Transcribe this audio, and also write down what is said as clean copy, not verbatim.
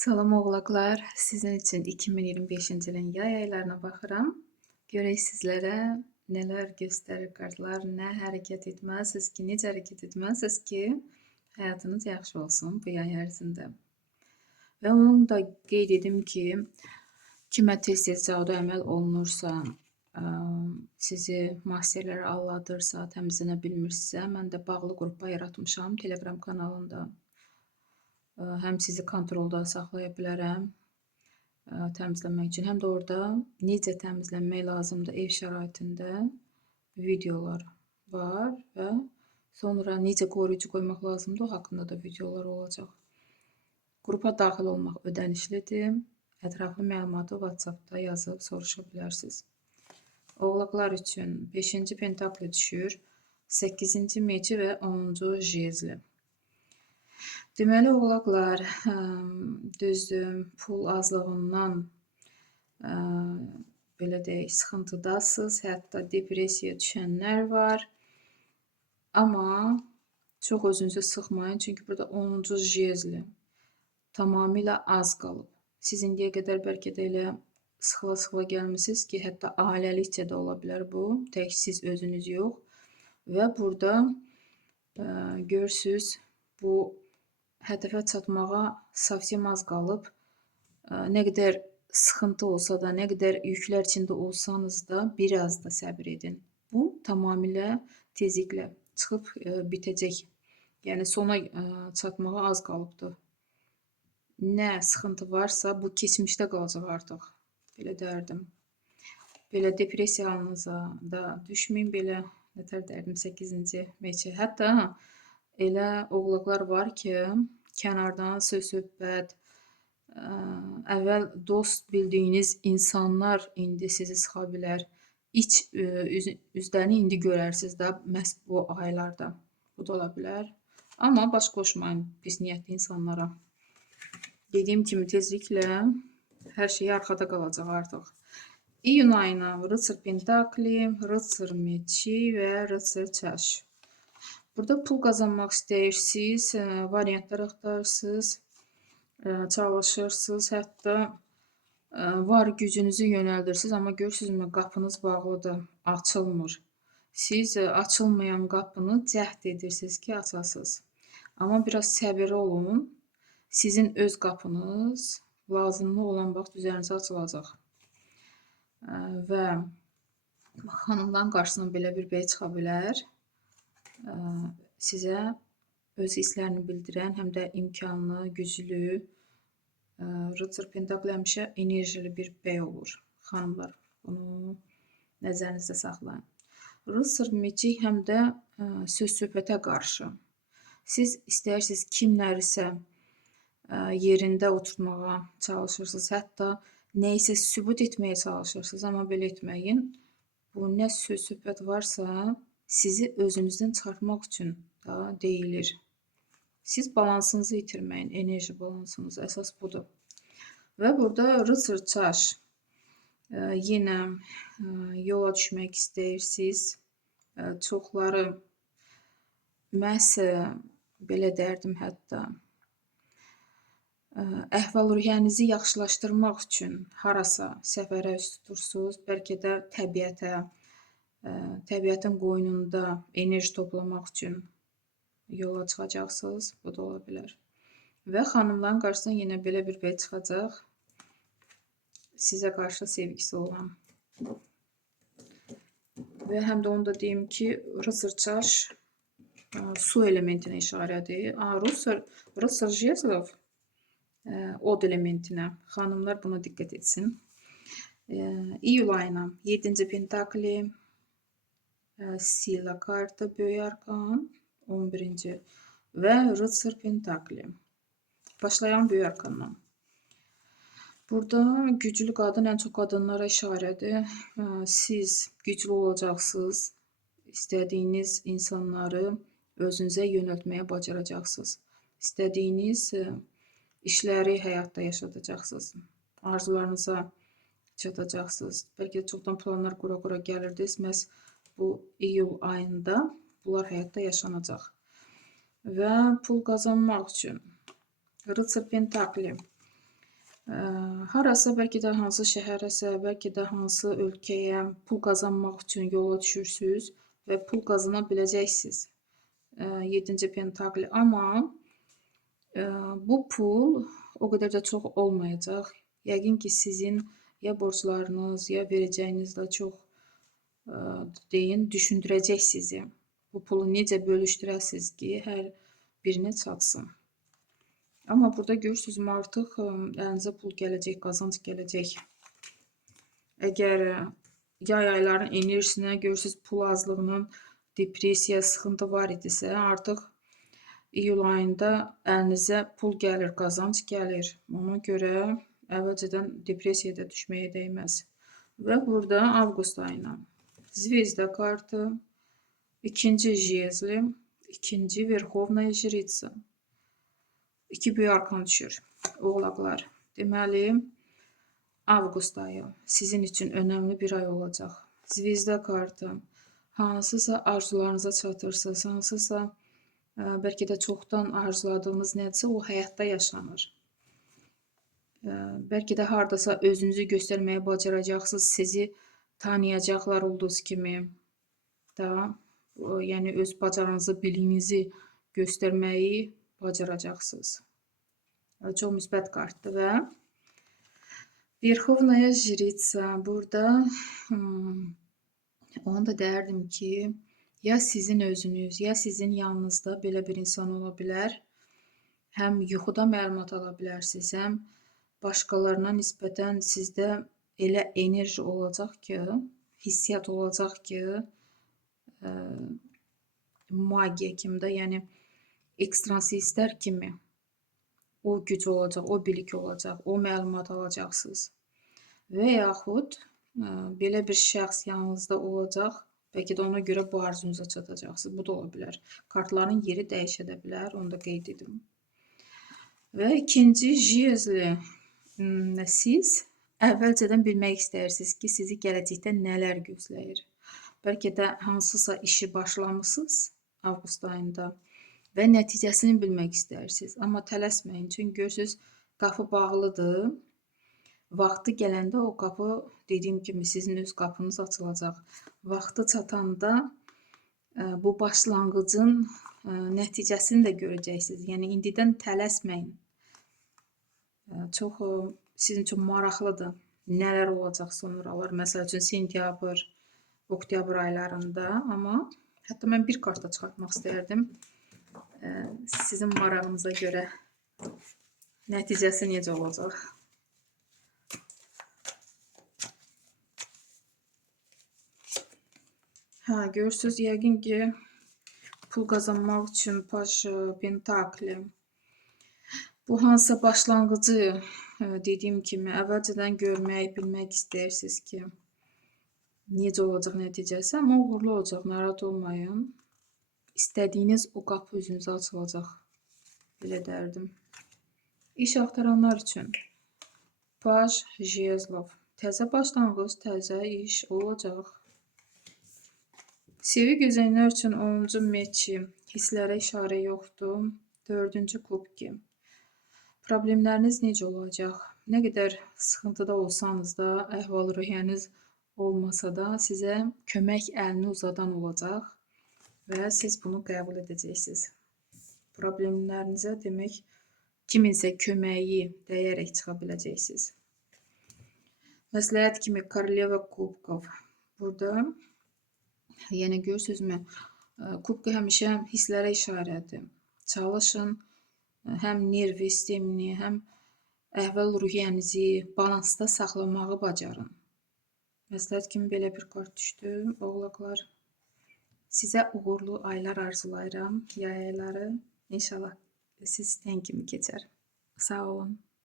Salam oğlaqlar, sizin üçün 2025-ci ilin yay aylarına baxıram. Görək sizlərə nələr göstərir kartlar, nə hərəkət etməlisiniz ki, necə hərəkət etməlisiniz ki, həyatınız yaxşı olsun bu yay ərzində. Və onu da qeyd edim ki, kimə tez-tez cadu əməl olunursa, sizi masterlər aldadırsa, təmizlənə bilmirsinizsə, mən də bağlı qrupa yaratmışam Telegram kanalında. Həm sizi kontrolda saxlaya bilərəm təmizləmək üçün, həm də orada necə təmizlənmək lazımdır ev şəraitində videolar var və sonra necə qoruyucu qoymaq lazımdır, o haqqında da videolar olacaq. Qrupa daxil olmaq ödənişlidir. Ətraflı məlumatı WhatsAppda yazıb soruşa bilərsiniz. Oğlaqlar üçün 5-ci pentakli düşür, 8-ci meçi və 10-cu jezli. Deməli, oğlaqlar, düzdür, pul azlığından belə deyək, sıxıntıdasınız, hətta depressiyaya düşənlər var. Amma çox özünüzü sıxmayın, çünki burada 10-cu jezli tamamilə az qalıb. Siz indiyə qədər bəlkə də elə sıxıla-sıxıla gəlmişsiniz ki, hətta ailəlikcə də ola bilər bu, tək siz özünüz yox. Və burada görürsünüz, bu hədəfə çatmağa savsem az qalıb. Nə qədər sıxıntı olsa da, nə qədər yüklər içində olsanız da, biraz da səbir edin. Bu tamamilə tezliklə çıxıb bitəcək. Yəni sona çatmağa az qalıbdır. Nə sıxıntı varsa, bu keçmişdə qalacaq artıq. Belə dərdim. Belə depressiya halınıza da düşməyin, belə nətər dərdim 8-ci meçə. Hətta elə oğlaqlar var ki, kənardan söz-söhbət, əvvəl dost bildiyiniz insanlar indi sizi sıxa bilər. Üzlərini indi görərsiniz də, məhz bu aylarda. Bu da ola bilər. Amma baş qoşmayın pis niyyətli insanlara. Dediyim kimi tezliklə hər şey arxada qalacaq artıq. İyun ayına Rıtsır Pentakli, Rıtsır Meçi və Rıtsır Çaş. Burada pul qazanmaq istəyirsiniz, variantlar axtarırsınız, çalışırsınız, hətta var gücünüzü yönəldirsiniz, amma görürsünüzmü, qapınız bağlıdır, açılmır. Siz açılmayan qapını cəhd edirsiniz ki, açasınız. Amma biraz səbirli olun, sizin öz qapınız lazımlı olan vaxt üzərinizə açılacaq. Və xanımdan qarşısına belə bir bəy çıxa bilər. Sizə öz hisslərini bildirən, həm də imkanlı, güclü, Rıtsır Pentakli həmişə enerjili bir bəy olur. Xanımlar, bunu nəzərinizdə saxlayın. Rıtsır Meçi həm də söz-söhbətə qarşı. Siz istəyirsiniz kimlərisə yerində oturtmağa çalışırsınız, hətta nə isə sübut etməyə çalışırsınız, amma belə etməyin. Bu nə söz-söhbət varsa, sizi özünüzdən çıxartmaq üçün da deyilir. Siz balansınızı itirməyin, enerji balansınızı, əsas budur. Və burada Rıtsır Çaş, yenə yola düşmək istəyirsiniz. Çoxları məhz belə dərdim hətta. Əhval-ruhiyyənizi yaxşılaşdırmaq üçün harasa səfərə üz tutursunuz, bəlkə də təbiətə, təbiətin qoynunda enerji toplamaq üçün yola çıxacaqsınız, bu da ola bilər. Və xanımların qarşısına yenə belə bir bəy çıxacaq, sizə qarşı sevgisi olan. Və həm də onu da deyim ki, Rıtsır Çaş su elementinə işarədir. Rıtsır Jezlov od elementinə. Xanımlar buna diqqət etsin. İyul ayına 7-ci Pentakli, Sila kartı, Böyük Arkan, 11-ci və Rıtsır Pentakli. Başlayalım Böyük Arkandan. Burada güclü qadın ən çox qadınlara işarədir. Siz güclü olacaqsınız, istədiyiniz insanları özünüzə yönəltməyə bacaracaqsınız. İstədiyiniz işləri həyatda yaşadacaqsınız. Arzularınıza çatacaqsınız. Bəlkə çoxdan planlar qura-qura gəlirdiniz. Məhz bu iyul ayında bunlar həyatda yaşanacaq. Və pul qazanmaq üçün Rıtsır Pentakli Harasa, bəlkə də hansı şəhərəsə, bəlkə də hansı ölkəyə pul qazanmaq üçün yola düşürsüz və pul qazana biləcəksiniz. 7-ci pentakl. Amma bu pul o qədər də çox olmayacaq. Yəqin ki, sizin ya borclarınız, ya verəcəyiniz də çox düşündürəcək sizi. Bu pulu necə bölüşdürəsiniz ki, hər birinə çatsın. Amma burada görürsünüz, artıq əlinizə pul gələcək, qazanc gələcək. Əgər yay ayların enerjisinə görürsünüz, pul azlığının, depressiya, sıxıntı var idisə, artıq iyul ayında əlinizə pul gəlir, qazanc gəlir. Ona görə əvvəlcədən depressiyaya düşməyə dəyməz. Və burada avqust ayına Zvezda kartı, ikinci jezli, ikinci Verxovnaya Jritsa. 2 böyük arkan düşür. Oğlaqlar. Deməli, avqust ayı sizin üçün önəmli bir ay olacaq. Zvezda kartı. Hansısa arzularınıza çatırsınız, hansısa bəlkə də çoxdan arzuladığınız nədirsə, o həyatda yaşanır. Bəlkə də hardasa özünüzü göstərməyə bacaracaqsınız, sizi tanıyacaqlar ulduz kimi da, yəni öz bacarığınızı, biliyinizi göstərməyi bacaracaqsınız. Çox müsbət kartdır və Verxovnaya Jritsa. Burada onu da deyərdim ki, ya sizin özünüz, ya sizin yanınızda belə bir insan ola bilər. Həm yuxuda məlumat ala bilərsiniz, həm başqalarına nisbətən sizdə elə enerji olacaq ki, hissiyat olacaq ki, magiya kimi də, yəni ekstrasenslər kimi o güc olacaq, o bilik olacaq, o məlumat alacaqsınız. Və yaxud belə bir şəxs yanınızda olacaq, bəlkə də ona görə bu arzunuza çatacaqsınız. Bu da ola bilər. Kartların yeri dəyişə də bilər, onu da qeyd edim. Və ikinci jezli. Siz əvvəlcədən bilmək istəyirsiniz ki, sizi gələcəkdə nələr gözləyir. Bəlkə də hansısa işi başlamısınız avqust ayında və nəticəsini bilmək istəyirsiniz. Amma tələsməyin, çünki görürsünüz, qapı bağlıdır. Vaxtı gələndə o qapı, dediyim kimi, sizin öz qapınız açılacaq. Vaxtı çatanda bu başlanğıcın nəticəsini də görəcəksiniz. Yəni, indidən tələsməyin. Çox sizin üçün maraqlıdır. Nələr olacaq sonralar. Məsəl üçün, sentyabr, oktyabr aylarında. Amma hətta mən bir karta çıxartmaq istəyərdim. Sizin marağınıza görə nəticəsi necə olacaq? Görürsünüz, yəqin ki, pul qazanmaq üçün Paj Pentakli. Bu hansısa başlanğıcı, dediyim kimi, əvvəlcədən görmək, bilmək istəyirsiniz ki, necə olacaq nəticəsi, amma uğurlu olacaq, narahat olmayın. İstədiyiniz o qapı üzünüzə açılacaq, belə dərdim. İş axtaranlar üçün Paj Jezlov. Təzə başlanğıc, təzə iş olacaq. Sevgi gözləyənlər üçün 10-cu meçi, hisslərə işarə yoxdur. 4-cü kubki. Problemləriniz necə olacaq? Nə qədər sıxıntıda olsanız da, əhval-ruhiyyəniz olmasa da, sizə kömək əlini uzadan olacaq və siz bunu qəbul edəcəksiniz. Problemlərinizə demək, kiminsə köməyi dəyərək çıxa biləcəksiniz. Məsləhət kimi Koroleva kubkov. Burada yəni görürsünüzmü, kubka həmişə hisslərə işarədir. Çalışın, həm nervi sistemini, həm əhval-ruhiyyənizi balansda saxlamağı bacarın. Məsləhət kimi belə bir kart düşdü, oğlaqlar. Sizə uğurlu aylar arzulayıram, yay ayları. İnşallah siz istəyən kimi keçər. Sağ olun.